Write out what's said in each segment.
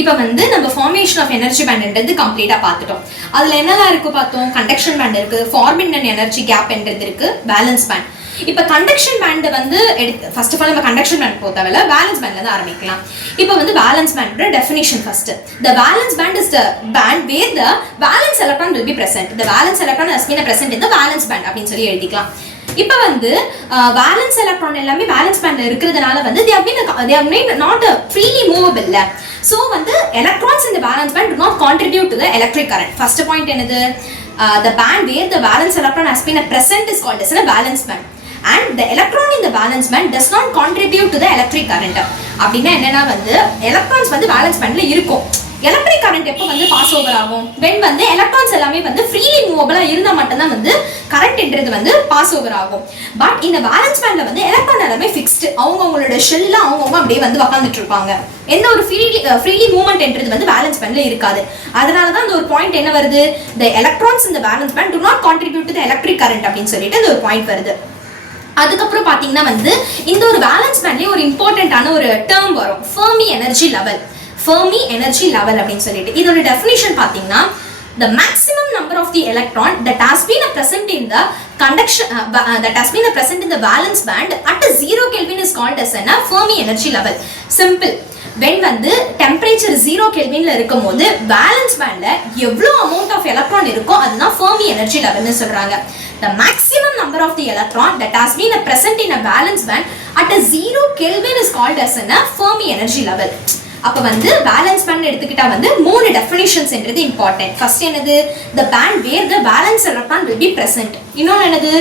இப்போ வந்து நம்ம ஃபார்மேஷன் ஆஃப் எனர்ஜி பேண்ட்ன்றது கம்ப்ளீட்டா பார்த்துட்டோம். அதுல என்னெல்லாம் இருக்கு பார்த்தோம்? கண்டக்ஷன் பேண்ட் இருக்கு, ஃபார்பிடன் எனர்ஜி கேப்ன்றது இருக்கு, பேலன்ஸ் பேண்ட். இப்போ கண்டக்ஷன் பேண்ட் வந்து ஃபர்ஸ்ட் ஆஃப் ஆல் நம்ம கண்டக்ஷன் பேண்ட் போத்தவல பேலன்ஸ் பேண்ட்ல இருந்து ஆரம்பிக்கலாம். இப்போ வந்து பேலன்ஸ் பேண்டோட definition first. The valence band is the band where the valence electron will be present. The valence electron has been present in the valence band அப்படின்னு சொல்லி எழுதிக்கலாம். இப்போ வந்து வேலன்ஸ் எலக்ட்ரான் எல்லாமே வேலன்ஸ் பேண்ட்ல இருக்கிறதுனால வந்து they have been not freely movable. So வந்து electrons in the valence band do not contribute to the electric current. First point என்னது? The band where the valence electron has been present is called as a valence band. And the electron in the valence band does not contribute to the electric current. அப்படின்னா என்னன்னா வந்து electrons வந்து valence bandல இருக்கும். Electric current எப்போ வந்து pass over ஆகும்? when வந்து electrons எல்லாமே வந்து ஃப்ரீலி மூவபிளா இருந்தா மட்டும் தான் வந்து கரண்ட்ன்றது வந்து பாஸ் ஓவர் ஆகும். பட் இந்த வேலன்ஸ் பேண்ட்ல வந்து எலக்ட்ரான் எல்லாமே ஃபிக்ஸ்டு. அவங்களோட ஷெல்ல அவங்க அப்படியே வந்து உட்காந்துட்டு இருப்பாங்க. எந்த ஒரு ஃப்ரீலி மூவ்மெண்ட்ன்றது வந்து வேலன்ஸ் பேண்ட்ல இருக்காது. அதனால தான் அந்த ஒரு பாயிண்ட் என்ன வருது? the electrons in the valence band do not contribute to the electric current அப்படின்னு சொல்லிட்டு அந்த ஒரு பாயிண்ட் வருது. அதுக்கப்புறம் பாத்தீங்கன்னா வந்து இந்த ஒரு வேலன்ஸ் பேண்ட்லயே ஒரு இம்பார்ட்டன்டான ஒரு டேர்ம் வரும், Fermi energy level. Fermi energy level அப்படின்னு சொல்லிட்டு இதோட டெஃபினிஷன் பாத்தீங்கன்னா the maximum number of the electron that has been present in the conduction that has been present in the valence band at a 0 Kelvin is called as a Fermi energy level. Simple. when வந்து temperature 0 Kelvinல இருக்கும்போது valence bandல எவ்வளவு amount of electron இருக்கோ அதுதான் Fermi energy level னு சொல்றாங்க. The maximum number of the electron that has been present in a valence band at a 0 Kelvin is called as a Fermi energy level. அப்ப வந்து valence band எடுத்துக்கிட்டா வந்து மூணு definitions என்றது இம்பார்ட்டன்ட். ஃபர்ஸ்ட் என்னது? the band where the valence electron will be present. இன்னொன்னு என்னது?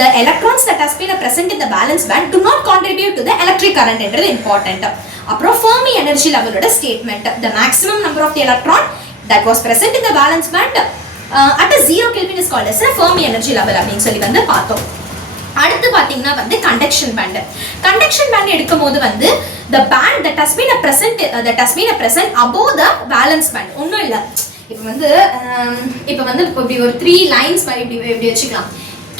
the electrons that has been present in the valence band do not contribute to the electric current என்றது important. அப்புறம் Fermi energy level ஓட statement, the maximum number of the electron that was present in the valence band at a 0 Kelvin is called as a Fermi energy level அப்படின்னு சொல்லி வந்து பார்த்தோம். அடுத்து பாத்தீங்கன்னா வந்து கண்டக்ஷன் பேண்ட். கண்டக்ஷன் பேண்ட் எடுக்கும்போது வந்து the band that has been present above the valence band. ஒண்ணும் இல்ல, இப்போ வந்து இப்படி ஒரு 3 லைன்ஸ் மாதிரி இப்படி வச்சுக்கலாம்.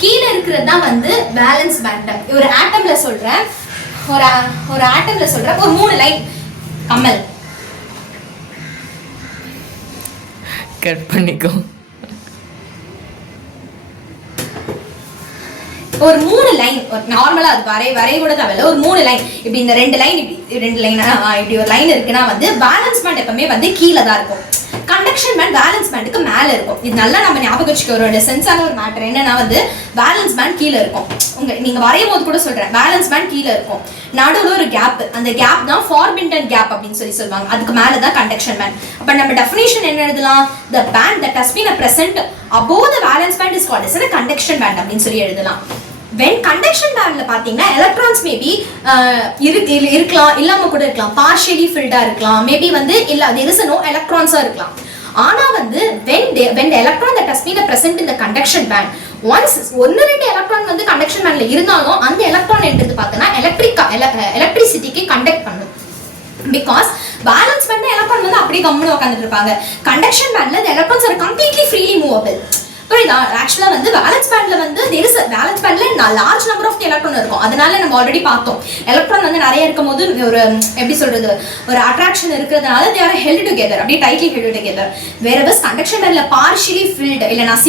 கீழே இருக்கிறது தான் வந்து வேலன்ஸ் பேண்ட். ஒரு ஆட்டம்ல சொல்றேன், ஒரு ஆட்டம்ல சொல்றேன், ஒரு 3 லைன் கம்மல் கட் பண்ணிக்கோ. ஒரு 3 லைன் நார்மலா அது வரைய கூட தேவையில்ல. ஒரு 3 லைன் இப்படி இந்த 2 லைன் இப்படி ஒரு லைன் இருக்குன்னா வந்து வேலன்ஸ் பேண்ட் எப்பவுமே வந்து கீழே தான் இருக்கும். கண்டக்ஷன் பேண்ட் வேலன்ஸ் பேண்டுக்கு மேல இருக்கும். இது நல்லா நம்ம ஞாபகம் வச்சுக்க ஒரு சென்ஸான ஒரு மேட்டர் என்னன்னா வந்து வேலன்ஸ் பேண்ட் கீழே இருக்கும். நீங்க வரையும் போது கூட சொல்றேன், வேலன்ஸ் பேண்ட் கீழே இருக்கும், நடுவுல ஒரு கேப், அந்த கேப் தான் ஃபார்பிடன் கேப் அப்படின்னு சொல்லுவாங்க. அதுக்கு மேலதான் கண்டக்ஷன் பேண்ட். அப்ப நம்ம டெஃபினிஷன் என்ன எழுதலாம்? the band that has been present above the valence band is called as a conduction band அப்படின்னு சொல்லி எழுதலாம். when conduction bandல பாத்தீங்கன்னா electrons maybe இருக்கலாம், இல்லாம கூட இருக்கலாம், partially filled இருக்கலாம், மேபி வந்து இல்ல there is no electrons இருக்கலாம். ஆனா வந்து when the electron that has been present in the conduction band once 1-2 electron வந்து conduction bandல இருந்தாலும் அந்த electron என்றது பார்த்தனா எலக்ட்ரிசிட்டிக்கு கண்டக்ட் பண்ணும். because valence bandல electron வந்து அப்படியே கம்முனு உட்கார்ந்துட்டு இருப்பாங்க. conduction bandல the electrons are completely freely movable. புரியுதா? ஆக்சுவலா வந்து வேலன்ஸ் பேண்ட்ல வந்து வேலன்ஸ் பேண்ட்ல லார்ஜ் நம்பர் ஆஃப் எலக்ட்ரான் இருக்கும். அதனால நம்ம ஆல்ரெடி பார்த்தோம், எலக்ட்ரான் வந்து நிறைய இருக்கும்போது ஒரு எப்படி சொல்றது, ஒரு அட்ராக்ஷன் இருக்கிறதுனால they are held together, அப்படியே tightly held together. whereas conduction bandல partially filled இல்ல நான்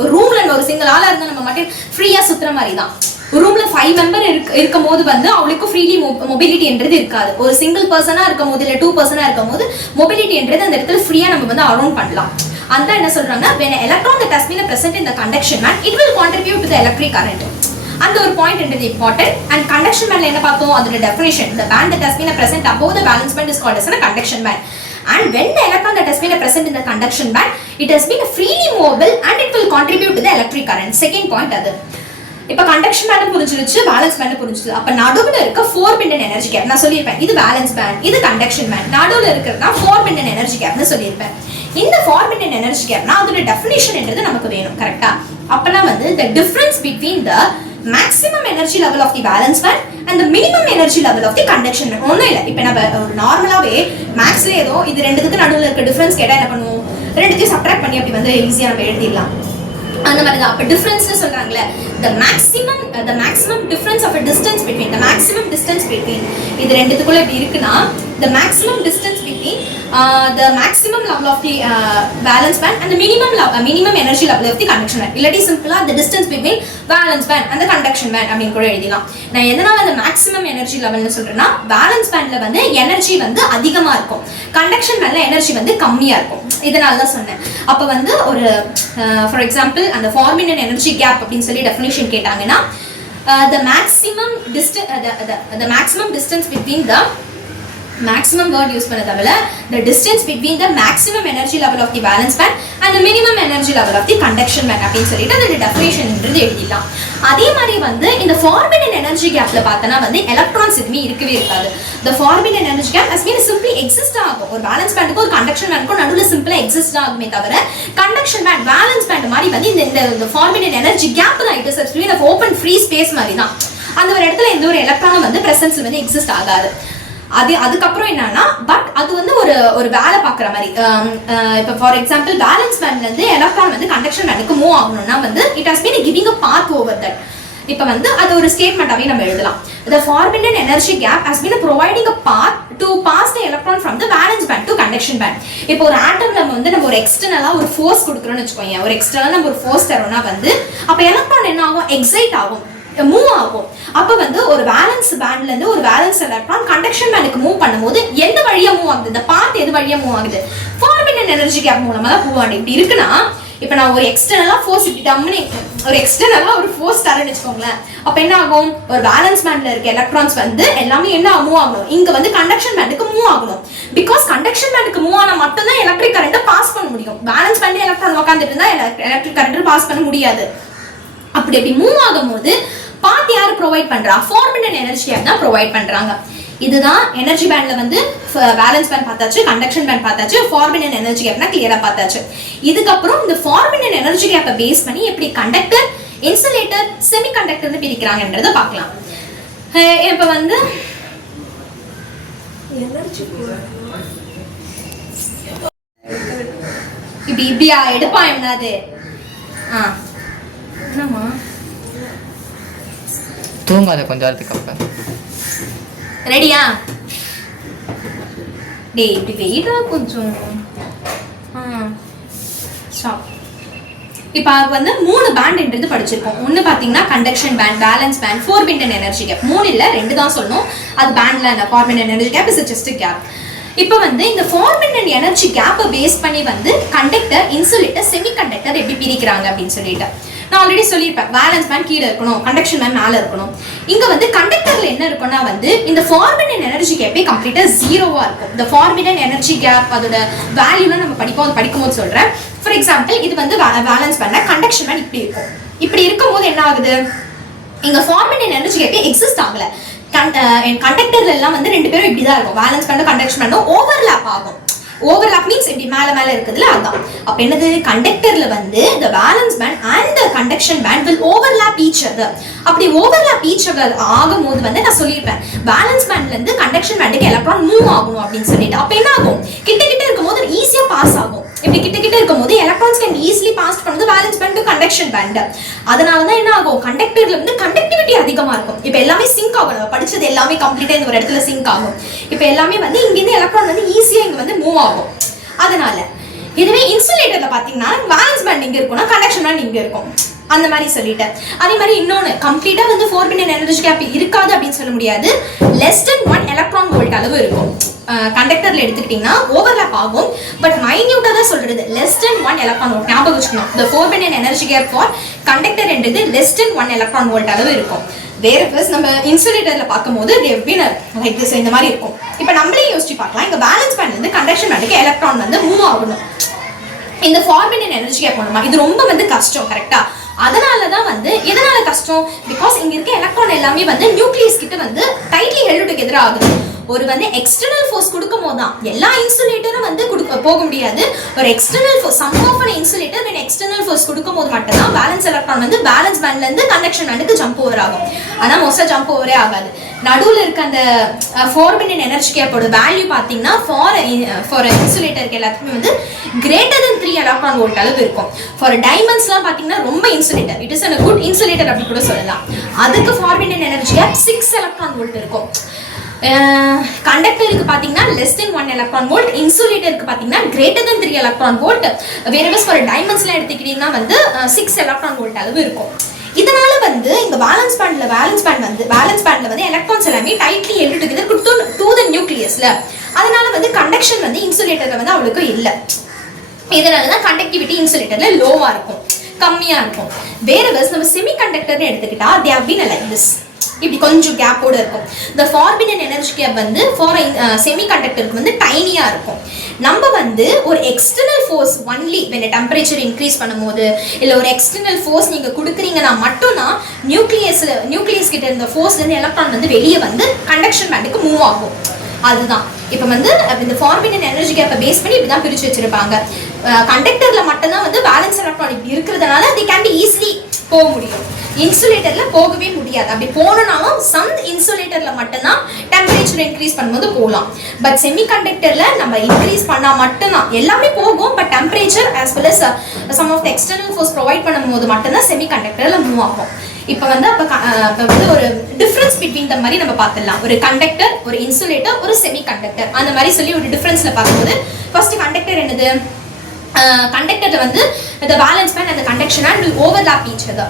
ஒரு ரூம்ல ஒரு சிங்கிள் ஆளா இருந்தா நம்ம மட்டும் ஃப்ரீயா சுத்துற மாதிரி தான். ஒரு ரூம்ல 5 மெம்பர் இருக்கும்போது வந்து அவளுக்கு ஃப்ரீலி மொபிலிட்டி என்றது இருக்காது. ஒரு சிங்கிள் பர்சனா இருக்கும்போது இல்ல 2 பர்சனா இருக்கும்போது மொபிலிட்டி என்றது அந்த இடத்துல ஃப்ரீயா நம்ம வந்து அரௌண்ட் பண்ணலாம். அந்த என்ன சொல்றாங்க? when an electron that has been present in the conduction band it will contribute to the electric current. அந்த ஒரு பாயிண்ட் என்றது இம்பார்ட்டன்ட். and conduction bandல என்ன பார்த்தோம்? அதோட definition, the band that has been present above the valence band is called as a conduction band. and when the electron that has been present in the conduction band it has been freely movable and it will contribute to the electric current. second point அது. இப்ப conduction pant புரிஞ்சிருச்சு, valence band புரிஞ்சிருச்சு. அப்ப நடுவுல இருக்க forbidden energy gap நான் சொல்லியிருப்பேன். இது வேலன்ஸ் பேண்ட், இது கண்டக்ஷன் பேண்ட். நடுவுல இருக்கிறது தான் ஃபார்பிடன் எனர்ஜி கேப்னு சொல்லியிருப்பேன். இந்த ஃபார்பிடன் எனர்ஜி கேப்னா அதோட டெஃபினிஷன் என்றது நமக்கு வேணும், கரெக்டா? அப்பனா வந்து the difference between the maximum energy level of the valence band and the minimum energy level of the conduction band. ஒண்ணும் இல்ல, இப்ப நம்ம ஒரு நார்மலாவே மேக்ஸ்ல ஏதோ இது ரெண்டுத்துக்கு நடுவுல இருக்க டிஃபரன்ஸ் கேட்டா என்ன பண்ணுவோம்? ரெண்டுத்தையும் சப்ட்ராக்ட் பண்ணி அப்படி வந்து ஈஸியா நம்ம எழுதிடலாம். அந்த மாதிரி தான். அப்ப டிஃபரன்ஸ்னு சொல்றாங்களே, the maximum difference of a distance between இது ரெண்டுத்துக்குள்ள இப்படி இருக்குன்னா the maximum distance between the maximum level of the valence band and the minimum energy level of the conduction band. இல்லாட்டி சிம்பிளா the distance between valence band and the conduction band அப்படின்னு கூட எழுதலாம். நான் எதனால அந்த maximum energy levelனு சொல்றேன்னா valence bandல வந்து எனர்ஜி வந்து அதிகமா இருக்கும், கண்டக்ஷன் பேண்ட்ல எனர்ஜி வந்து கம்மியா இருக்கும். இதனால தான் சொன்னேன். அப்ப வந்து ஒரு ஃபார் எக்ஸாம்பிள் அந்த ஃபார்மிங் அண்ட் எனர்ஜி கேப் அப்படின்னு சொல்லி டெஃபினிஷன் கேட்டாங்கன்னா the maximum distance between the maximum word use பண்ண தவிர the distance between the maximum energy level of the valence band and the minimum energy level of the conduction band அப்படின்னு சொல்லிட்டு அதோட டெஃபினிஷன்ன்றது எழுதிடலாம். அதே மாதிரி வந்து இந்த ஃபார்மிங் அண்ட் எனர்ஜி கேப்ல பார்த்தனா வந்து எலக்ட்ரான்ஸ் எதுவுமே இருக்கவே இருக்காது. the forming and energy gap as mean simply exist ஆகும். ஒரு வேலன்ஸ் பேண்டுக்கு ஒரு கண்டக்ஷன் பேண்டுக்கு நடுவுல சிம்பிளா எக்ஸிஸ்ட் ஆகுமே தவிர கண்டக்ஷன் பேண்ட் வேலன்ஸ் பேண்ட் மாதிரி வந்து இந்த forming and energy gap தான் it is between of open free space மாதிரி தான். அந்த ஒரு இடத்துல எந்த ஒரு எலக்ட்ரானும் வந்து பிரசன்ஸ் வந்து எக்ஸிஸ்ட் ஆகாது. அதுக்கப்புறம் என்னன்னா பட் அது வந்து ஒரு வேலை பார்க்குற மாதிரி. இப்போ ஃபார் எக்ஸாம்பிள் வேலன்ஸ் பேண்ட்ல இருந்து எலக்ட்ரான் வந்து கண்டக்ஷன் பேண்டுக்கு மூவ் ஆகணும்னா வந்து it has been giving a path over that. இப்போ வந்து அது ஒரு ஸ்டேட்மெண்டாவே நம்ம எழுதலாம். The forming and energy gap has been providing a path to pass the electron from the valence band to conduction band. இப்போ ஒரு ஆட்டம்ல நம்ம ஒரு எக்ஸ்டர்னலா ஒரு ஃபோர்ஸ் கொடுக்குறோம்னு வெச்சுக்கோங்க. ஒரு எக்ஸ்டர்னலா நம்ம ஒரு ஃபோர்ஸ் தரோம்னா வந்து அப்ப எலக்ட்ரான் என்ன ஆகும், எக்ஸைட் ஆகும், மூவ் ஆகும். அப்ப வந்து ஒரு வேலன்ஸ் பேண்ட்ல இருந்து ஒரு வேலன்ஸ் எலக்ட்ரான் கண்டக்ஷன் பேண்டுக்கு மூவ் பண்ணும்போது எந்த வழியா மூவ் ஆகுது, இந்த பாத் எது வழியா மூவ் ஆகுது, ஃபார்மிங் அண்ட் எனர்ஜி கேப் மூலமா தான் மூவ் ஆகுது. இப்படி இருக்குன்னா இப்ப நான் ஒரு எக்ஸ்டர்னலா ஃபோர்ஸ் இப்படி டம்னி ஒரு எக்ஸ்டர்னலா ஒரு ஃபோர்ஸ் தரேன்னு வெச்சுக்கோங்களேன். அப்ப என்ன ஆகும், ஒரு வேலன்ஸ் பேண்ட்ல இருக்க எலக்ட்ரான்ஸ் வந்து எல்லாமே என்ன மூவ் ஆகணும், இங்க வந்து கண்டக்ஷன் பேண்டுக்கு மூவ் ஆகணும். பிகாஸ் கண்டக்ஷன் பேண்டுக்கு மூவ் ஆனா மட்டும் தான் எலக்ட்ரிக் கரண்ட் பாஸ் பண்ண முடியும். வேலன்ஸ் பேண்ட்ல எலக்ட்ரான் உட்கார்ந்துட்டு இருந்தா எலக்ட்ரிக் கரண்ட் பாஸ் பண்ண முடியாது. அப்படி மூவ் ஆகும்போது பாத் யார் ப்ரொவைட் பண்றா, ஃபார்மிங் அண்ட் எனர்ஜி கேப் தான் ப்ரொவைட் பண்றாங்க. இதுதான் எனர்ஜி பேண்ட்ல வந்து வேலன்ஸ் பேண்ட் பார்த்தாச்சு, கண்டக்ஷன் பேண்ட் பார்த்தாச்சு, ஃபார்மிங் அண்ட் எனர்ஜி கேப்னா கிளியரா பார்த்தாச்சு. இதுக்கப்புறம் இந்த ஃபார்மிங் அண்ட் எனர்ஜி கேப்பை பேஸ் பண்ணி எப்படி கண்டக்டர், இன்சுலேட்டர், செமி கண்டக்டர் பிரிக்கிறாங்கன்றத பார்க்கலாம். இப்ப வந்து இப்படியா எடுப்பா என்னது தூங்காத கொஞ்ச நேரத்துக்கு அப்புறம். ரெடியா? டேய் இப்படி வெயிட்டா கொஞ்சம். ஸ்டாப். இப்போ வந்து 3 பேண்ட்ன்றது படிச்சிருக்கோம். ஒன்னு பாத்தீங்கன்னா conduction band, valence band, forbidden and energy gap. 3 இல்ல 2 தான் சொல்லணும். அது பேண்ட்ல அந்த forbidden and energy gap is just gap. இப்போ வந்து இந்த ஃபார்மிங் அண்ட் எனர்ஜி கேப்பை பேஸ் பண்ணி வந்து கண்டக்டர், இன்சுலேட்டர், செமி கண்டக்டர் எப்படி பிரிக்கிறாங்க அப்படின்னு சொல்லிட்டு நான் ஆல்ரெடி சொல்லியிருப்பேன். வேலன்ஸ் பேண்ட் கீழே இருக்கணும், கண்டக்ஷன் பேண்ட் மேலே இருக்கணும். இங்க வந்து கண்டக்டர்ல என்ன இருக்கும்னா வந்து இந்த ஃபார்மிங் அண்ட் எனர்ஜி கேப்பே கம்ப்ளீட்டா ஜீரோவா இருக்கும். இந்த ஃபார்மிங் அண்ட் எனர்ஜி கேப் அதோட வேல்யூலாம் நம்ம படிக்கும்போது சொல்றேன். ஃபார் எக்ஸாம்பிள் இது வந்து வேலன்ஸ் பேண்ட், கண்டக்ஷன் பேண்ட் இப்படி இருக்கும். இப்படி இருக்கும்போது என்ன ஆகுது, இங்க ஃபார்மிங் அண்ட் எனர்ஜி கேப்பே எக்ஸிஸ்ட் ஆகல. கண்டக்டர்ல எல்லாம் வந்து 2 பேரும் இப்படிதான் இருக்கும். வேலன்ஸ் பேண்டும் கண்டக்ஷன் பேண்டும் ஓவர்லாப் ஆகும். ஓவர்லாப் மீன்ஸ் இப்படி மேல இருக்குதுல அதுதான். அப்ப என்னது, கண்டக்டர்ல வந்து the valence band and the conduction band will overlap each other. அப்படி overlap each other ஆகும்போது வந்து நான் சொல்லியிருப்பேன் வேலன்ஸ் பேண்ட்ல இருந்து கண்டக்ஷன் பேண்டுக்கு எலக்ட்ரான் மூவ் ஆகணும் அப்படின்னு சொல்லிட்டு. அப்ப என்ன ஆகும், கிட்ட இருக்கும்போது ஈஸியா பாஸ் ஆகும். இப்படி கிட்ட இருக்கும்போது எலக்ட்ரான்ஸ் கேன் ஈஸிலி பாஸ் பண்ணது valence band to conduction band. அதனாலதான் என்ன ஆகும், கண்டக்டர்ல இருந்து கண்டக்டிவிட்டி அதிகமா இருக்கும். இப்ப எல்லாமே சிங்க் ஆகும். நம்ம படிச்சது எல்லாமே கம்ப்ளீட்டா இந்த ஒரு இடத்துல சிங்க் ஆகும். இப்ப எல்லாமே வந்து இங்க இருந்து எலக்ட்ரான் வந்து ஈஸியா இங்க வந்து மூவ் ஆகும். அதனால இதுவே இன்சுலேட்டர்ல பாத்தீங்கன்னா வேலன்ஸ் பேண்ட் இங்க இருக்கும்னா கண்டக்ஷன் பேண்ட் இங்க இருக்கும். அந்த மாதிரி சொல்லிட்டேன். அதே மாதிரி இன்னொன்னு கம்ப்ளீட்டா வந்து ஃபார்மிங் அண்ட் எனர்ஜி கேப் இருக்காது அப்படின்னு சொல்ல முடியாது. லெஸ் தென் 1 எலக்ட்ரான் வோல்ட் அளவு இருக்கும். கண்டக்டர்ல எடுத்துக்கிட்டீங்கன்னா ஓவர்லாப் ஆகும். பட் மைன்யூட்டா தான் சொல்றது, லெஸ் தென் 1 எலக்ட்ரான் வோல்ட். ஞாபகம் வச்சுக்கணும், the forming and energy gap for conductor என்றது less than 1 எலக்ட்ரான் வோல்ட் அளவு இருக்கும். வேற ஃபர்ஸ்ட் நம்ம இன்சுலேட்டர்ல பார்க்கும்போது they've been like this இந்த மாதிரி இருக்கும். இப்போ நம்மளே யோசிச்சு பார்க்கலாம், இங்க வேலன்ஸ் பேண்ட்ல இருந்து கண்டக்ஷன் பேண்டுக்கு எலக்ட்ரான் வந்து மூவ் ஆகணும். இந்த ஃபார்மிங் அண்ட் எனர்ஜி கேப் பண்ணுமா, இது ரொம்ப வந்து கஷ்டம். கரெக்டா? அதனாலதான் வந்து எதனால கஷ்டம், பிகாஸ் இங்க இருக்க எலக்ட்ரான் எல்லாமே வந்து நியூக்ளியஸ் கிட்ட வந்து டைட்லி ஹெல்டு டுகெதர் ஆகுது. ஒரு வந்து எக்ஸ்டர்னல் ஃபோர்ஸ் கொடுக்கும் போது தான் எல்லா இன்சுலேட்டரும் வந்து போக முடியாது. ஒரு external force, some of an insulator when external force கொடுக்கும் போது மட்டும் தான் வேலன்ஸ் எலக்ட்ரான் வந்து வேலன்ஸ் பேண்ட்ல இருந்து கண்டக்ஷன் பேண்டுக்கு ஜம்ப் ஓவர் ஆகும். ஆனா மோஸ்டா ஜம்ப் ஓவரே ஆகாது. நடுவுல இருக்க அந்த ஃபார்மிங் அண்ட் எனர்ஜி கேப்போட வேல்யூ பாத்தீங்கன்னா ஃபார் இன்சுலேட்டருக்கு எல்லாத்துக்குமே வந்து கிரேட்டர் தென் 3 எலக்ட்ரான் வோல்ட் அளவு இருக்கும். ஃபார் டைமண்ட்ஸ்லாம் பாத்தீங்கன்னா ரொம்ப insulator, it is a good insulator அப்படி கூட சொல்லலாம். அதுக்கு forbidden and energy gap 6 electron volt இருக்கும். கண்டக்டருக்கு பார்த்தீங்கன்னா less than 1 electron volt, இன்சுலேட்டருக்கு பார்த்தீங்கன்னா greater than 3 electron volt, whereas for diamondsலாம் எடுத்துக்கிட்டீங்கன்னா வந்து 6 electron volt அளவு இருக்கும். இதனால வந்து இங்க வேலன்ஸ் பேண்ட்ல வந்து எலக்ட்ரான்ஸ் எல்லாமே tightly held together to the நியூக்ளியஸ்ல. அதனால வந்து கண்டக்ஷன் வந்து இன்சுலேட்டர்ல வந்து அவ்வளவுக்கு இல்ல. இதனால தான் கண்டக்டிவிட்டி இன்சுலேட்டர்ல லோவா இருக்கும், கம்மியா இருக்கும். whereas நம்ம செமி கண்டக்டர்னு எடுத்துக்கிட்டா they have been like this, இப்படி கொஞ்சம் கேப்போட இருக்கும். the forbidden energy gap வந்து ஃபார் செமி கண்டக்டருக்கு வந்து டைனியா இருக்கும். நம்ம வந்து ஒரு external force only when temperature increase பண்ணும்போது இல்லை ஒரு எக்ஸ்டர்னல் ஃபோர்ஸ் நீங்கள் கொடுக்குறீங்கன்னா மட்டும்தான் நியூக்ளியஸ் கிட்ட இருந்த ஃபோர்ஸ்லேருந்து எலக்ட்ரான் வந்து வெளியே வந்து கண்டக்ஷன் பேண்டுக்கு மூவ் ஆகும். அதுதான் இப்போ வந்து இந்த ஃபார்பிடன் எனர்ஜி கேப்பை பேஸ் பண்ணி இப்படி தான் பிரித்து வச்சிருப்பாங்க. கண்டக்டரில் மட்டும்தான் வந்து பேலன்ஸ் எலக்ட்ரான் இப்படி இருக்கிறதுனால தி கேன் பி ஈஸிலி போக முடியும். இன்சுலேட்டர்ல போகவே முடியாது. அப்படி போனனாலும் சம் இன்சுலேட்டர்ல மட்டும்தான் டெம்பரேச்சர் இன்க்ரீஸ் பண்ணும்போது போகலாம். பட் செமி கண்டக்டர்ல நம்ம இன்க்ரீஸ் பண்ணா மட்டும்தான் எல்லாமே போகும். But temperature as well as some of the external force provide பண்ணும்போது மட்டும்தான் செமி கண்டக்டர்ல மூவ் ஆகும். இப்போ வந்து அப்போ வந்து ஒரு டிஃப்ரென்ஸ் பிட்வீன் த மாதிரி நம்ம பார்த்துடலாம். ஒரு கண்டக்டர், ஒரு இன்சுலேட்டர், ஒரு செமி கண்டக்டர், அந்த மாதிரி சொல்லி ஒரு டிஃப்ரென்ஸ்ல பார்க்கும்போது ஃபர்ஸ்ட் கண்டக்டர் என்னது? கண்டக்டர்ல வந்து the valence band and the conduction band will overlap each other,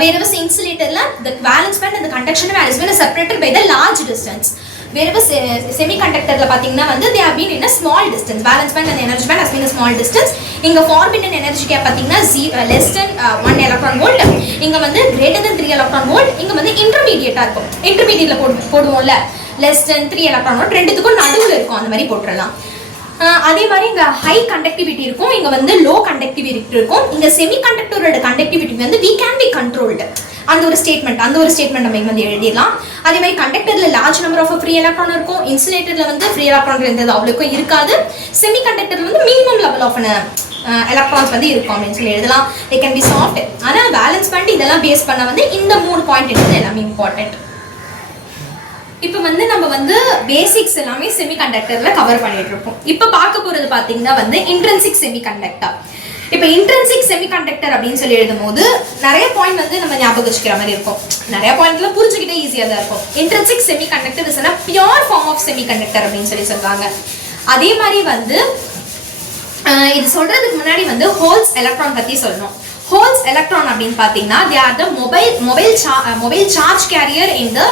whereas insulatorல the valence band and the conduction band is been separated by the large distance, whereas semiconductorல பாத்தீங்கன்னா வந்து they have been in a small distance. Valence band and the energy band has been a small distance. இங்க forbidden energy gap பாத்தீங்கன்னா less than 1 electron volt, இங்க வந்து greater than 3 electron volt, இங்க வந்து intermediate-ஆ இருக்கும். intermediate-ல போடுவோம்ல less than 3 electron volt, ரெண்டுத்துக்கும் நடுவுல இருக்கும், அந்த மாதிரி போட்டுறலாம். அதே மாதிரி இங்க ஹை கண்டக்டிவிட்டி இருக்கும், இங்க வந்து லோ கண்டக்டிவிட்டி இருக்கும். இங்க செமி கண்டக்டரோட கண்டக்டிவிட்டி வந்து we can be controlled, அந்த ஒரு ஸ்டேட்மெண்ட் நம்ம இங்க வந்து எழுதிடலாம். அதே மாதிரி கண்டக்டர்ல large number of free electron இருக்கும், இன்சுலேட்டர்ல வந்து ஃப்ரீ எலக்ட்ரான் இருந்தது அவ்வளோக்கு இருக்காது. செமி கண்டக்டர்ல வந்து மினிமம் லெவல் ஆஃப் எலக்ட்ரான்ஸ் வந்து இருக்கும் அப்படின்னு சொல்லி எழுதலாம். they can be soft. ஆனால் வேலன்ஸ் பேண்ட் இதெல்லாம் பேஸ் பண்ண வந்து இந்த 3 பாயிண்ட் எடுத்து எல்லாமே இம்பார்ட்டன்ட். இப்போ வந்து நம்ம வந்து பேசிக்ஸ் எல்லாமே செமிகண்டக்டர்ல கவர் பண்ணிட்டு இருப்போம். இப்போ பார்க்க போறது பாத்தீங்கன்னா வந்து இன்ட்ரின்சிக் செமிகண்டக்டர். இப்போ இன்ட்ரின்சிக் செமிகண்டக்டர் அப்படின்னு சொல்லி எழுதும்போது நிறைய பாயிண்ட் வந்து நம்ம ஞாபகம் வச்சுக்கிற மாதிரி இருக்கும். நிறைய பாயிண்ட்ல புரிஞ்சுக்கிட்டே ஈஸியா தான் இருக்கும். Intrinsic semiconductor is a pure form of semiconductor அப்படின்னு சொல்லி சொல்றாங்க. அதே மாதிரி வந்து இது சொல்றதுக்கு முன்னாடி வந்து ஹோல்ஸ் எலக்ட்ரான் பத்தி சொல்லணும். ஹோல்ஸ் எலக்ட்ரான் அப்படின்னு பாத்தீங்கன்னா they are the mobile charge carrier in the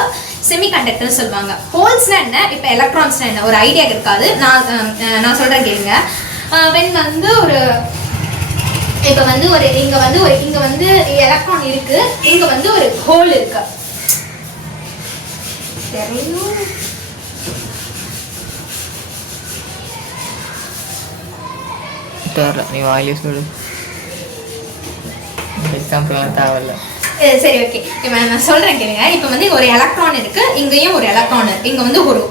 semiconductor சொல்லுவாங்க. ஹோல்ஸ்னா என்ன, இப்போ எலக்ட்ரான்ஸ்னா என்ன, ஒரு ஐடியா இருக்காது. நான் சொல்றேன் கேளுங்க. வென் வந்து ஒரு இப்போ வந்து ஒரு இங்க வந்து எலக்ட்ரான் இருக்கு, இங்க வந்து ஒரு ஹோல் இருக்கு. நீ வாயிலே சொல்லு, எக்ஸாம்பிள் தேவையில்ல. சரி, ஓகே. இப்போ நான் சொல்றேன் கேளுங்க. இப்போ வந்து ஒரு எலக்ட்ரான் இருக்கு, இங்கேயும் ஒரு எலக்ட்ரான், இங்க வந்து ஒரு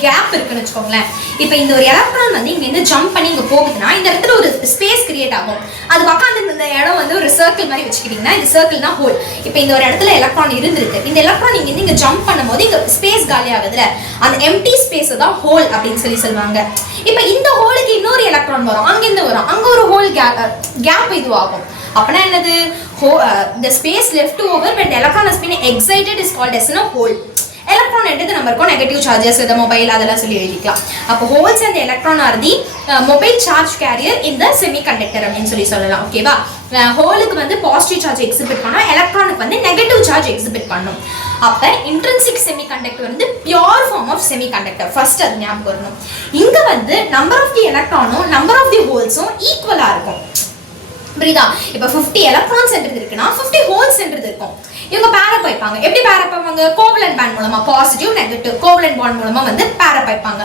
கேப் இருக்குன்னு வச்சுக்கோங்களேன். இப்போ இந்த ஒரு எலக்ட்ரான் வந்து இங்க இருந்து ஜம்ப் பண்ணி இங்க போகுதுன்னா இந்த இடத்துல ஒரு ஸ்பேஸ் கிரியேட் ஆகும். அது பக்கம் இந்த இடம் வந்து ஒரு சர்க்கிள் மாதிரி வச்சுக்கிட்டீங்கன்னா இந்த சர்க்கிள் தான் ஹோல். இப்போ இந்த ஒரு இடத்துல எலக்ட்ரான் இருந்திருக்கு, இந்த எலக்ட்ரான் இங்க இருந்து இங்க ஜம்ப் பண்ணும்போது இங்க ஸ்பேஸ் காலி ஆகுதுல, அந்த எம்டி ஸ்பேஸ் தான் ஹோல் அப்படின்னு சொல்லுவாங்க. இப்போ இந்த ஹோலுக்கு இன்னொரு எலக்ட்ரான் வரும், அங்கிருந்து வரும், அங்க ஒரு ஹோல் கேப் இதுவாகும். அப்பனா என்னது, the space left over when the electron has been excited is called as a hole. Electron எடுத்து நம்ம இருக்கும் நெகட்டிவ் சார்ஜஸ், இந்த மொபைல் அதெல்லாம் சொல்லி எழுதிக்கலாம். அப்போ holes and electron are the mobile charge carrier in the semiconductor அப்படின்னு சொல்லலாம். ஓகேவா? ஹோலுக்கு வந்து பாசிட்டிவ் சார்ஜ் எக்ஸிபிட் பண்ணும், எலக்ட்ரானுக்கு வந்து நெகட்டிவ் சார்ஜ் எக்ஸிபிட் பண்ணும். அப்ப இன்ட்ரின்சிக் செமிகண்டக்டர் வந்து pure form of semiconductor. First அது ஞாபகம் வரணும். இங்க வந்து நம்பர் ஆஃப் தி எலக்ட்ரானும் நம்பர் ஆஃப் தி ஹோல்ஸும் ஈக்குவலா இருக்கும். புரியுதா? இப்போ 50 எலக்ட்ரான்ஸ் என்றது இருக்குன்னா 50 ஹோல்ஸ் என்றது இருக்கும். இவங்க பேரப் வைப்பாங்க. எப்படி பேரப் வைப்பாங்க? கோவலன்ட் பேண்ட் மூலமா, பாசிட்டிவ் நெகட்டிவ் கோவலன்ட் பாண்ட் மூலமா வந்து பேரப் வைப்பாங்க.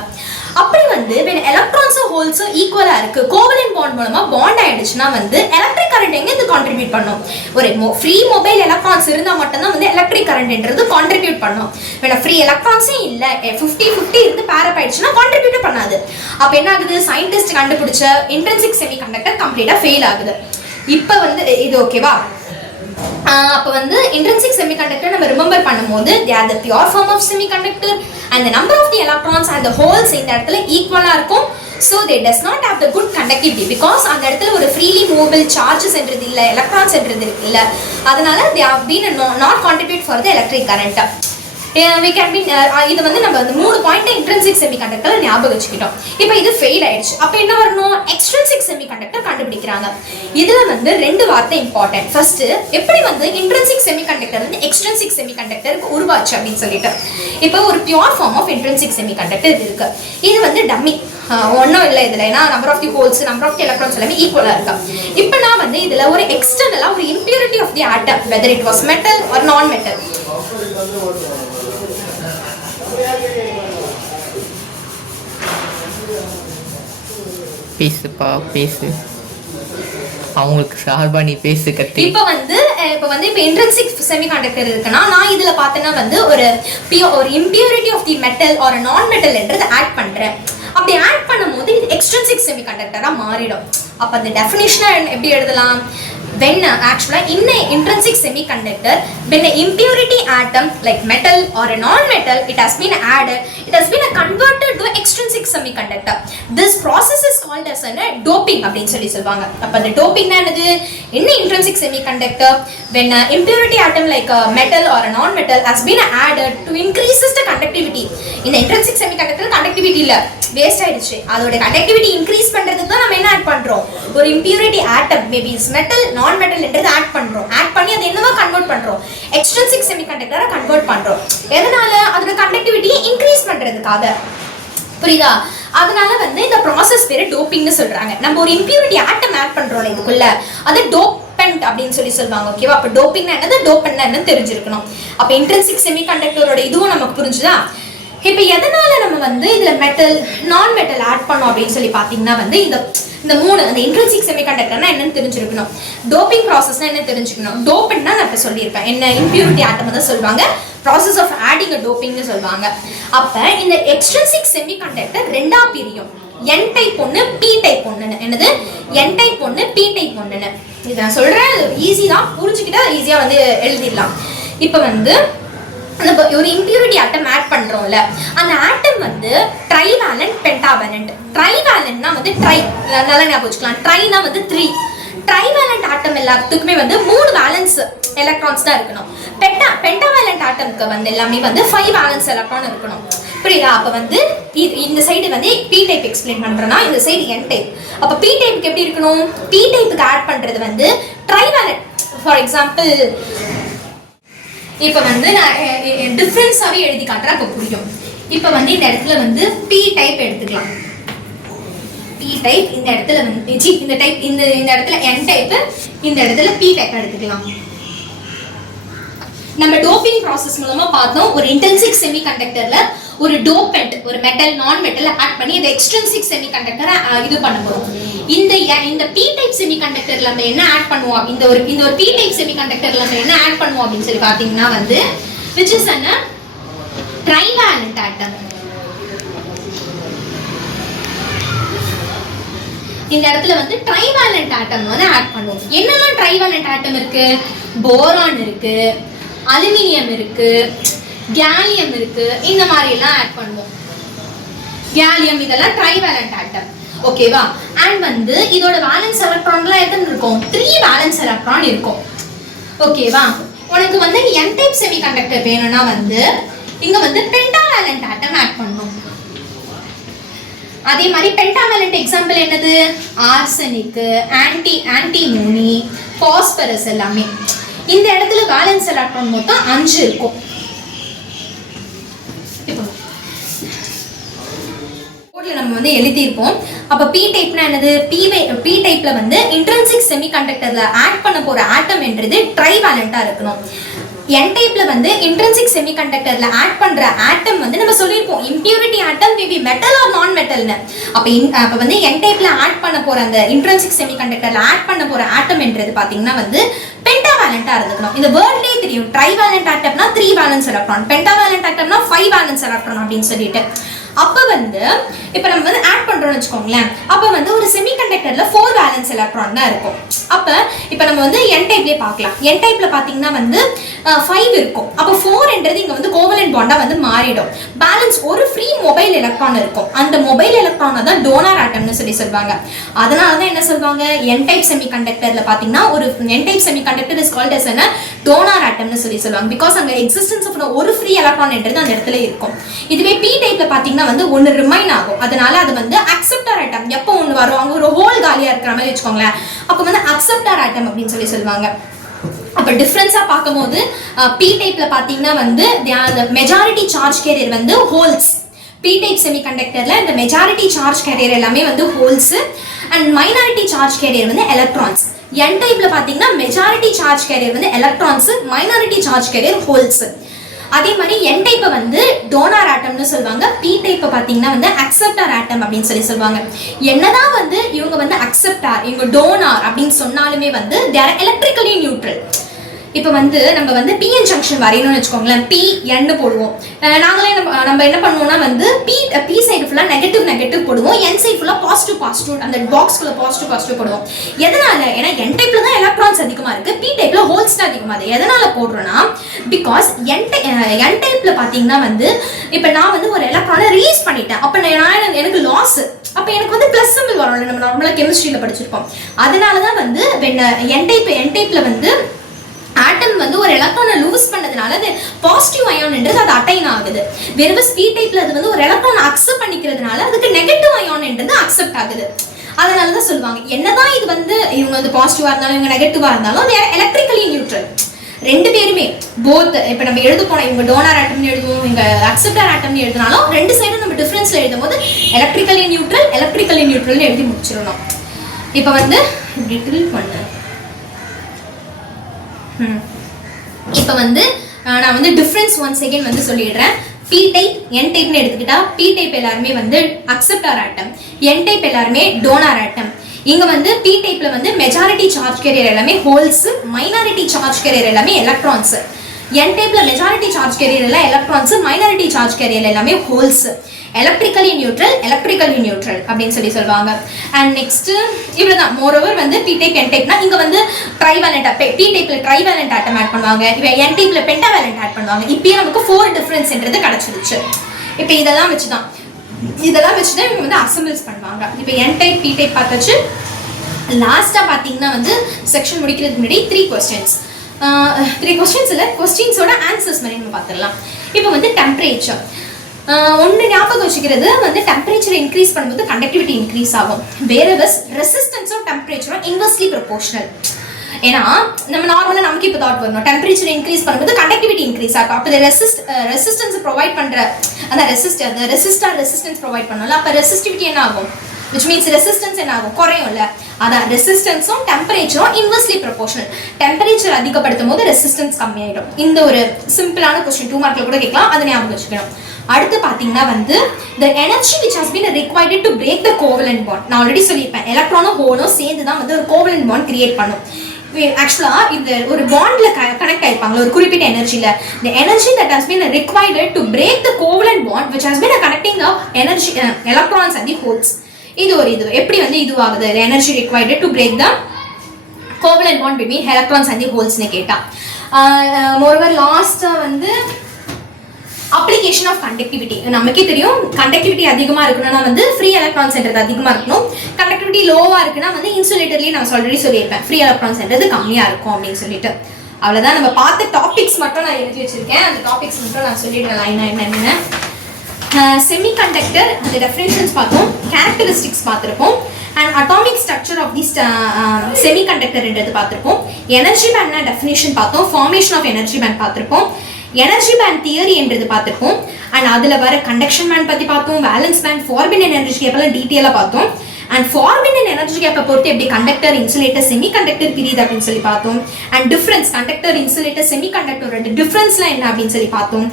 அப்படி வந்து when எலக்ட்ரான்ஸும் ஹோல்ஸும் ஈக்குவலா இருக்கு, கோவலன்ட் பாண்ட் மூலமா பாண்ட் ஆயிடுச்சுன்னா வந்து எலக்ட்ரிக் கரண்ட் எங்க இருந்து கான்ட்ரிபியூட் பண்ணும்? ஒரு ஃப்ரீ மொபைல் எலக்ட்ரான்ஸ் இருந்தா மட்டும்தான் வந்து எலக்ட்ரிக் கரண்ட்ன்றது கான்ட்ரிபியூட் பண்ணும். வேணா ஃப்ரீ எலக்ட்ரான்ஸே இல்ல, 50-50 இருந்து பேரப் ஆயிடுச்சுன்னா கான்ட்ரிபியூட் பண்ணாது. அப்ப என்ன ஆகுது? சயின்டிஸ்ட் கண்டுபிடிச்ச இன்ட்ரின்சிக் செமிகண்டக்டர் கம்ப்ளீட்டா ஃபெயில் ஆகுது. இப்போ வந்து இது ஓகேவா? அப்போ வந்து இன்ட்ரின்சிக் செமிகண்டக்டர் நம்ம ரிமெம்பர் பண்ணும்போது they are the pure form of semiconductor and the number of the electrons and the holes இந்த இடத்துல ஈக்குவலா இருக்கும். so they does not have the good conductivity because அந்த இடத்துல ஒரு freely movable charges என்றது இல்ல, electrons என்றது இல்ல. அதனால they have been not contribute for the electric current. we can be இது வந்து நம்ம அந்த 3 பாயிண்ட் இன்ட்ரின்சிக் செமிகண்டக்டர் ஞாபகம் வச்சுக்கிட்டோம். இப்போ இது ஃபெயில் ஆயிடுச்சு. அப்ப என்ன வரணும்? எக்ஸ்ட்ரின்சிக் செமிகண்டக்டர் கண்டுபிடிக்கிறாங்க. இதுல வந்து ரெண்டு வார்த்தை இம்பார்ட்டன்ட். ஃபர்ஸ்ட் எப்படி வந்து இன்ட்ரின்சிக் செமிகண்டக்டர் வந்து எக்ஸ்ட்ரின்சிக் செமிகண்டக்டருக்கு உருவாச்சு அப்படின்னு சொல்லிட்டு. இப்போ ஒரு pure form of intrinsic semiconductor இருக்கு. இது வந்து டம்மி ஒன்றும் இல்லை இதில். ஏன்னா number of the holes number of the electrons எல்லாமே ஈக்குவலாக இருக்கா. இப்போ நான் வந்து இதில் ஒரு எக்ஸ்டர்னலாக ஒரு impurity of the atom whether it was metal or non metal பேசுப்பா பேசு, அவங்களுக்கு சார்பா நீ பேசு கத்தி. இப்போ வந்து இன்ட்ரின்சிக் செமிகண்டக்டர் இருக்குன்னா நான் இதுல பார்த்தேன்னா வந்து ஒரு impurity of the metal or non metal என்றது ஆட் பண்றேன். அப்படி ஆட் பண்ணும்போது இது எக்ஸ்ட்ரின்சிக் செமிகண்டக்டரா மாறிடும். அப்ப அந்த டெஃபினிஷனை எப்படி எழுதலாம்? when actually in an intrinsic semiconductor when an impurity atom like metal or a non-metal it has been added, it has been converted to extrinsic semiconductor. This process is called as a doping அப்படினு சொல்வாங்க. அப்ப அந்த doping என்னது? in an intrinsic semiconductor when an impurity atom like a metal or a non-metal has been added to increases the conductivity. இந்த intrinsic semiconductor conductivity இல்ல, waste ஆயிடுச்சு. அதோட conductivity increase பண்றதுக்கு தான் நம்ம என்ன ஆட் பண்றோம்? ஒரு impurity atom maybe is metal நான் மெட்டல் என்றது ஆட் பண்றோம். ஆட் பண்ணி அது என்னவா கன்வர்ட் பண்றோம்? எக்ஸ்ட்ரின்சிக் செமிகண்டக்டரா கன்வர்ட் பண்றோம். எதனால? அதோட கண்டக்டிவிட்டியை இன்க்ரீஸ் பண்றதுக்காக. புரியுதா? அதனால வந்து இந்த process பேரு டோப்பிங்னு சொல்றாங்க. நம்ம ஒரு இம்பியூரிட்டி ஆட்டம் ஆட் பண்றோம் இதுக்குள்ள, அது டோபன்ட் அப்படினு சொல்வாங்க. ஓகேவா? அப்ப டோப்பிங்னா என்னது, டோபன்ட்னா என்னன்னு தெரிஞ்சிருக்கணும். அப்ப இன்ட்ரின்சிக் செமிகண்டக்டரோட இதுவும் நமக்கு புரிஞ்சுதா? இப்போ எதனால நம்ம வந்து இதுல மெட்டல் நான் மெட்டல் ஆட் பண்ணோம் அப்படின்னு சொல்லி பாத்தீங்கன்னா வந்து இந்த மூணு அந்த இன்ட்ரின்சிக் செமிகண்டக்டர்னா என்னன்னு தெரிஞ்சிருக்கணும். டோப்பிங் ப்ராசஸ்னா என்ன தெரிஞ்சுக்கணும். டோபன்ட்னா நான் இப்ப சொல்லியிருப்பேன் என்ன, இம்பியூரிட்டி ஆட்டம் தான் சொல்வாங்க. ப்ராசஸ் ஆஃப் ஆடிங் அ டோப்பிங்னு சொல்வாங்க. அப்ப இந்த எக்ஸ்ட்ரின்சிக் செமிகண்டக்டர் ரெண்டா பிரியும். N டைப் ஒன்னு, P டைப் ஒன்னு. என்னது? N டைப் ஒன்னு, P டைப் ஒன்னு. இத நான் சொல்றேன், ஈஸி தான், புரிஞ்சுக்கிட்டா ஈஸியா வந்து எழுதிடலாம். இப்போ வந்து நம்ம ஒரு இம்பியூரிட்டி ஆட்டம் ஆட் பண்றோம்ல, அந்த ஆட்டம் வந்து ட்ரைவேலன்ட் பென்டாவேலன்ட். ட்ரைவேலன்ட்னா வந்து நல்லா ஞாபகம் வச்சுக்கலாம். ட்ரைனா வந்து 3. ட்ரைவேலன்ட் ஆட்டம் எல்லாத்துக்குமே வந்து 3 வேலன்ஸ் எலக்ட்ரான்ஸ் தான் இருக்கணும். பென்டாவேலன்ட் ஆட்டம்க்கு வந்து எல்லாமே வந்து 5 வேலன்ஸ் எலக்ட்ரான் இருக்கணும். புரியுதா? அப்ப வந்து இந்த சைடு வந்து P டைப் எக்ஸ்பிளைன் பண்றேன்னா, இந்த சைடு N டைப். அப்ப P டைப்புக்கு எப்படி இருக்கணும்? P டைப்புக்கு ஆட் பண்றது வந்து ட்ரைவேலன்ட். ஃபார் எக்ஸாம்பிள் இப்போ வந்து நான் டிஃபரன்ஸாவே எழுதி காட்டுறேன், அப்போ புரியும். இப்போ வந்து இந்த இடத்துல வந்து P டைப் எடுத்துக்கலாம். P டைப் இந்த இடத்துல வந்து இந்த டைப் இந்த இடத்துல N டைப், இந்த இடத்துல P டைப் எடுத்துக்கலாம். நம்ம டோப்பிங் ப்ராசஸ் மூலமா பார்த்தோம், ஒரு இன்ட்ரின்சிக் செமிகண்டக்டர்ல ஒரு டோபன்ட் ஒரு மெட்டல் நான் மெட்டல் ஆட் பண்ணி இந்த எக்ஸ்ட்ரின்சிக் செமிகண்டக்டரை இது பண்ண போறோம். இந்த P டைப் செமிகண்டக்டர்ல நம்ம என்ன ஆட் பண்ணுவோம்? இந்த ஒரு P டைப் செமிகண்டக்டர்ல நம்ம என்ன ஆட் பண்ணுவோம் அப்படின்னு சொல்லி பாத்தீங்கன்னா வந்து which is a trivalent atom. இந்த இடத்துல வந்து ட்ரைவேலன்ட் ஆட்டம் வந்து ஆட் பண்ணுவோம். என்னெல்லாம் ட்ரைவேலன்ட் ஆட்டம் இருக்கு? போரான் இருக்கு, அலுமினியம் இருக்கு, கேலியம் இருக்கு, இந்த மாதிரி எல்லாம் ஆட் பண்ணுவோம். கேலியம் இதெல்லாம் ட்ரைவேலன்ட் ஆட்டம். ஓகேவா? அண்ட் வந்து இதோட வேலன்ஸ் எலக்ட்ரான்லாம் எத்தனை இருக்கும்? 3 வேலன்ஸ் எலக்ட்ரான் இருக்கும். ஓகேவா? உனக்கு வந்து N டைப் செமிகண்டக்டர் வேணும்னா வந்து இங்க வந்து பென்டாவேலன்ட் ஆட்டம் ஆட் பண்ணணும். அதே மாதிரி பென்டாவேலன்ட் எக்ஸாம்பிள் என்னது? ஆர்சனிக், ஆன்டிமோனி, பாஸ்பரஸ் எல்லாமே. இந்த இடத்துல வேலன்ஸ் எலக்ட்ரான் மொத்தம் 5 இருக்கும். நம்ம வந்து எழுதியிருப்போம். அப்ப P டைப்னா என்னது? P டைப்ல வந்து இன்ட்ரின்சிக் செமிகண்டக்டர்ல ஆட் பண்ண போற ஆட்டம் என்றது ட்ரைவேலண்டா இருக்கணும். N டைப்ல வந்து இன்ட்ரின்சிக் செமிகண்டக்டர்ல ஆட் பண்ற ஆட்டம் வந்து நம்ம சொல்லிருப்போம் impurity atom maybe metal or நான் மெட்டல்னு. அப்ப வந்து N டைப்ல ஆட் பண்ண போற அந்த இன்ட்ரின்சிக் செமிகண்டக்டர்ல ஆட் பண்ண போற ஆட்டம் என்றது பாத்தீங்கன்னா வந்து பென்டாவேலண்டா இருக்கணும். இந்த வேர்ட்லயே தெரியும், ட்ரைவேலன்ட் ஆட்டம்னா 3 வேலன்ஸ் எலக்ட்ரான், பென்டாவேலன்ட் ஆட்டம்னா 5 வேலன்ஸ் எலக்ட்ரான் அப்படின்னு சொல்லிட்டு. அப்ப வந்து இப்ப நம்ம வந்து ஆட் பண்றோம்னு வெச்சுக்கோங்களேன், அப்ப வந்து ஒரு செமிகண்டக்டர்ல 4 வேலன்ஸ் எலக்ட்ரான் தான் இருக்கும். அப்ப இப்ப நம்ம வந்து N டைப்லயே பார்க்கலாம். N டைப்ல பாத்தீங்கன்னா வந்து 5 இருக்கும். அப்ப 4 என்றது இங்க வந்து கோவலன்ட் பாண்டா வந்து மாறிடும். பேலன்ஸ் ஒரு ஃப்ரீ மொபைல் எலக்ட்ரான் இருக்கும். அந்த மொபைல் எலக்ட்ரானை தான் டோனர் ஆட்டம்னு சொல்வாங்க. அதனால தான் என்ன சொல்வாங்க, N டைப் செமிகண்டக்டர்ல பாத்தீங்கன்னா ஒரு N type semiconductor is called as a donor ஆட்டம்னு சொல்லுவாங்க. பிகாஸ் அங்க எக்ஸிஸ்டன்ஸ் ஆஃப் ஒரு ஃப்ரீ எலக்ட்ரான் என்றது அந்த இடத்துல இருக்கும். இதுவே பி டைப்ல பாத்தீங்கன்னா வந்து ஒன்னு ரிமைன் ஆகும். அதனால அது வந்து அக்செப்டார் ஆட்டம். எப்போ ஒன்னு வரும், அங்க ஒரு ஹோல் காலியா இருக்கிற மாதிரி வச்சுக்கோங்களேன், அப்ப வந்து அக்செப்டார் ஆட்டம் அப்படின்னு சொல்லுவாங்க. அப்ப டிஃபரன்ஸா பார்க்கும்போது பி டைப்ல பாத்தீங்கன்னா வந்து மெஜாரிட்டி சார்ஜ் கேரியர் வந்து ஹோல்ஸ். பி டைப் செமிகண்டக்டர்ல இந்த மெஜாரிட்டி சார்ஜ் கேரியர் எல்லாமே வந்து holes and minority charge carrier வந்து எலக்ட்ரான்ஸ். என் டைப்ல பாத்தீங்கன்னா மெஜாரிட்டி சார்ஜ் கேரியர் வந்து electrons, minority charge carrier holes. அதே மாதிரி என் டைப்பை வந்து டோனார் ஆட்டம்னு சொல்லுவாங்க. பி டைப்பை பார்த்தீங்கன்னா வந்து அக்செப்டார் ஆட்டம் அப்படின்னு சொல்லுவாங்க. என்னதான் வந்து இவங்க வந்து அக்செப்டார், இவங்க டோனார் அப்படின்னு சொன்னாலுமே வந்து தேர் எலக்ட்ரிக்கலி நியூட்ரல். இப்போ வந்து நம்ம வந்து பிஎன் ஜங்ஷன் வரையணும்னு வச்சுக்கோங்களேன், பி என் போடுவோம். நாங்களே நம்ம என்ன பண்ணுவோம்னா வந்து பி சைடு ஃபுல்லாக நெகட்டிவ் போடுவோம், என் சைடு ஃபுல்லாக பாசிட்டிவ் அந்த பாக்ஸ்குள்ள பாசிட்டிவ் போடுவோம். எதனால? ஏன்னா என் டைப்ல தான் எலக்ட்ரான்ஸ் அதிகமாக இருக்கு, பி டைப்ல ஹோல்ஸ் தான் அதிகமாக இருக்கு. எதனால போடுறோம்னா பிகாஸ் என் டைப்ல பார்த்தீங்கன்னா வந்து இப்போ நான் வந்து ஒரு எலக்ட்ரானை ரிலீஸ் பண்ணிட்டேன், அப்போ எனக்கு லாஸ், அப்போ எனக்கு வந்து பிளஸ் சிம்பிள் வரும்ல, நம்ம நார்மலாக கெமிஸ்ட்ரியில் படிச்சிருப்போம். அதனால தான் வந்து என் டைப்ல வந்து ஆட்டம் வந்து ஒரு எலக்ட்ரானை லூஸ் பண்ணதுனால அது பாசிட்டிவ் அயான்ன்றது அது அட்டைன் ஆகுது. வெறும் பி டைப்ல அது வந்து ஒரு எலக்ட்ரான் அக்செப்ட் பண்ணிக்கிறதுனால அதுக்கு நெகட்டிவ் அயான்ன்றது அக்செப்ட் ஆகுது. அதனால தான் சொல்லுவாங்க என்னதான் இது வந்து இவங்க வந்து பாசிட்டிவா இருந்தாலும் இவங்க நெகட்டிவா இருந்தாலும் அது எலக்ட்ரிக்கலி நியூட்ரல். ரெண்டு பேருமே போத். இப்போ நம்ம எழுத போனோம் இவங்க டோனார் ஆட்டம்னு எழுதுவோம், இவங்க அக்செப்டார் ஆட்டம்னு எழுதினாலும் ரெண்டு சைடும் நம்ம டிஃபரன்ஸ்ல எழுதும் போது எலக்ட்ரிக்கலி நியூட்ரல்னு எழுதி முடிச்சிடணும். இப்போ வந்து இப்படி ட்ரில் பண்ண இப்போ வந்து நான் வந்து டிஃபரன்ஸ் ஒன்ஸ் அகைன் வந்து சொல்லிடுறேன். பி டைப் என் டைப்னு எடுத்துக்கிட்டா பி டைப் எல்லாருமே வந்து அக்செப்டார் ஆட்டம், என் டைப் எல்லாருமே டோனார் ஆட்டம். இங்க வந்து பி டைப்ல வந்து மெஜாரிட்டி சார்ஜ் கேரியர் எல்லாமே ஹோல்ஸ், மைனாரிட்டி சார்ஜ் கேரியர் எல்லாமே எலக்ட்ரான்ஸ். என் டைப்ல மெஜாரிட்டி சார்ஜ் கேரியர் எல்லாம் எலக்ட்ரான்ஸ், மைனாரிட்டி சார்ஜ் கேரியர் எல்லாமே ஹோல்ஸ். எலக்ட்ரிக்கலி நியூட்ரல் அப்படின்னு சொல்லுவாங்க. அண்ட் நெக்ஸ்ட் இவ்வளவுதான். மோரோவர் வந்து பி டைப் என் டைப்னா இங்க வந்து ட்ரைவேலண்ட், பி டைப்ல ட்ரைவேலண்ட் ஆட்டம் ஆட் பண்ணுவாங்க, இப்போ என் டைப்ல பென்டாவேலண்ட் ஆட் பண்ணுவாங்க. இப்பயே நமக்கு 4 டிஃபரன்ஸ்ன்றது கிடைச்சிருச்சு. இப்போ இதெல்லாம் வச்சுதான் இவங்க வந்து அசம்பிள்ஸ் பண்ணுவாங்க. இப்போ என் டைப் பி டைப் பார்த்தாச்சு. லாஸ்டா பாத்தீங்கன்னா வந்து செக்ஷன் முடிக்கிறதுக்கு முன்னாடி 3 கொஸ்டின்ஸ் இல்லை, கொஸ்டின்ஸோட ஆன்சர்ஸ் மாதிரி நம்ம பார்த்துடலாம். இப்போ வந்து டெம்பரேச்சர் ஒன்று ஞாபகம் வச்சுக்கிறது வந்து டெம்பரேச்சர் இன்க்ரீஸ் பண்ணும்போது கண்டக்டிவிட்டி இன்க்ரீஸ் ஆகும். வேறவஸ் ரெசிஸ்டன்ஸும் டெம்பரேச்சரும் இன்வெர்ஸ்லி ப்ரொபோர்ஷனல். ஏன்னா நம்ம நார்மலாக நமக்கு இப்போ தாட் வரணும், டெம்பரேச்சர் இன்க்ரீஸ் பண்ணும்போது கண்டக்டிவிட்டி இன்க்ரீஸ் ஆகும். அப்போ ரெசிஸ்டன்ஸ் ப்ரொவைட் பண்ணுற அந்த ரெசிஸ்டன்ஸ் ப்ரொவைட் பண்ணல, அப்போ ரெசிஸ்டிவிட்டி என்ன ஆகும், விச் மீன்ஸ் ரெசிஸ்டன்ஸ் என்ன ஆகும், குறையும்ல. அதான் ரெசிஸ்டன்ஸும் டெம்பரேச்சரும் இன்வெர்ஸ்லி ப்ரொபோர்ஷனல். டெம்பரேச்சர் அதிகப்படுத்தும் போது ரெசிஸ்டன்ஸ் கம்மியாயிடும். இந்த ஒரு சிம்பிளான கொஸ்டின் 2 மார்க்ல கூட கேட்கலாம், அதை ஞாபகம் வச்சுக்கணும். அடுத்து பாத்தீங்கன்னா வந்து the energy which has been required to break the covalent bond. நான் ஆல்ரெடி சொல்லியிருப்பேன், எலக்ட்ரானும் ஹோலும் சேர்ந்து தான் வந்து ஒரு கோவலன்ட் பாண்ட் கிரியேட் பண்ணும். ஆக்சுவலா இந்த ஒரு பாண்ட்ல கனெக்ட் ஆயிருப்பாங்க ஒரு குறிப்பிட்ட எனர்ஜில. the energy that has been required to break the covalent bond which has been connecting the energy electrons and the holes. இது எப்படி வந்து இதுவாகுது, the energy required to break the covalent bond between electrons and the holes னு கேட்டா. moreover லாஸ்டா வந்து application of conductivity. நமக்கே தெரியும் conductivity அதிகமாக இருக்கணும்னா வந்து ஃப்ரீ எலக்ட்ரான்ஸ்ன்றது அதிகமாக இருக்கணும், கண்டக்டிவிட்டி லோவாக இருக்குன்னா வந்து இன்சுலேட்டர்லேயே நான் ஆல்ரெடி சொல்லியிருப்பேன் ஃப்ரீ எலக்ட்ரான்ஸ்ன்றது கம்மியாக இருக்கும் அப்படின்னு சொல்லிட்டு. அவ்வளோதான். நம்ம பார்த்த டாபிக்ஸ் மட்டும் நான் எழுதி வச்சிருக்கேன், அந்த டாபிக்ஸ் மட்டும் நான் சொல்லிடுறேன் லைனாக என்னென்ன. செமிகண்டக்டர் அந்த டெஃபினேஷன்ஸ் பார்த்தோம், கேரக்டரிஸ்டிக்ஸ் பார்த்துருப்போம், and atomic structure of the செமிகண்டக்டர்ன்றது பார்த்துருப்போம். எனர்ஜி பேண்ட்னா டெஃபினேஷன் பார்த்தோம், ஃபார்மேஷன் ஆஃப் எனர்ஜி பேண்ட் பார்த்துருப்போம், எனர்ஜி பேண்ட் தியரி என்றது பார்த்துருப்போம், அண்ட் அதில் வர கண்டக்ஷன் பேண்ட் பற்றி பார்த்தோம், வேலன்ஸ் பேண்ட், ஃபார்பிடன் எனர்ஜி கேப்பெல்லாம் டீட்டெயிலாக பார்த்தோம். அண்ட் ஃபார்பிடன் எனர்ஜி கேப்பை பொறுத்து எப்படி கண்டக்டர், இன்சுலேட்டர், செமிகண்டக்டர் பிரியுது அப்படின்னு சொல்லி பார்த்தோம். And difference conductor, insulator, semiconductor டிஃபரன்ஸ்லாம் என்ன அப்படின்னு சொல்லி பார்த்தோம்.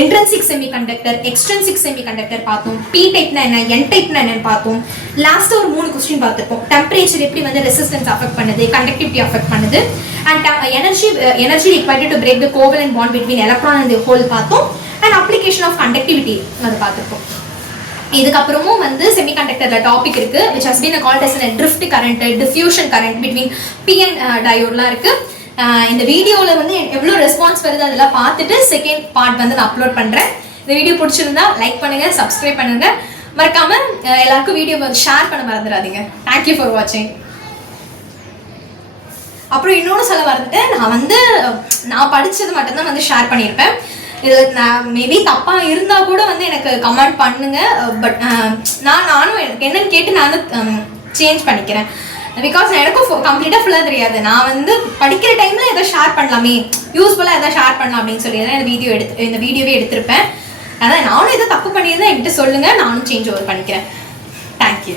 இன்ட்ரின்சிக் செமிகண்டக்டர், எக்ஸ்ட்ரின்சிக் செமிகண்டக்டர் பார்த்தோம். பி டைப்னா என்ன, என் டைப்னா என்னன்னு பார்த்தோம். லாஸ்ட் ஒரு 3 கொஸ்டின் பார்த்துருப்போம். டெம்பரேச்சர் எப்படி வந்து ரெசிஸ்டன்ஸ் அஃபெக்ட் பண்ணுது, கண்டக்டிவிட்டி அஃபெக்ட் பண்ணுது, and energy required to break the covalent bond between electron and the hole பார்த்தோம். அண்ட் அப்ளிகேஷன் ஆஃப் கண்டக்டிவிட்டி அது பார்த்துருப்போம். இதுக்கப்புறமும் வந்து செமிகண்டக்டர்ல டாபிக் இருக்கு which has been called as a drift current, diffusion current between p-n டயோட்லாம் இருக்கு. இந்த வீடியோவில் வந்து எவ்வளோ ரெஸ்பான்ஸ் வருது அதெல்லாம் பார்த்துட்டு செகண்ட் பார்ட் வந்து நான் அப்லோட் பண்ணுறேன். இந்த வீடியோ பிடிச்சிருந்தா லைக் பண்ணுங்க, சப்ஸ்கிரைப் பண்ணுங்க, மறக்காம எல்லாருக்கும் வீடியோ ஷேர் பண்ண மறந்துடாதீங்க. தேங்க்யூ ஃபார் வாட்சிங். அப்புறம் இன்னொன்று சொல்ல மறந்துட்டேன், நான் படித்தது மட்டும்தான் ஷேர் பண்ணியிருப்பேன். இதில் நான் மேபி தப்பாக இருந்தால் கூட எனக்கு கமெண்ட் பண்ணுங்க. பட் நானும் என்னன்னு கேட்டு நானும் சேஞ்ச் பண்ணிக்கிறேன். பிகாஸ் எனக்கும் கம்ப்ளீட்டாக ஃபுல்லாக தெரியாது. நான் படிக்கிற டைமில் எதை ஷேர் பண்ணலாமே, யூஸ்ஃபுல்லாக எதாவது ஷேர் பண்ணலாம் அப்படின்னு சொல்லி தான் இந்த வீடியோவே எடுத்திருப்பேன். அதான் நானும் எதை தப்பு பண்ணியிருந்தேன் என்கிட்ட சொல்லுங்கள், நானும் சேஞ்ச் ஓவர் பண்ணிக்கிறேன். தேங்க்யூ.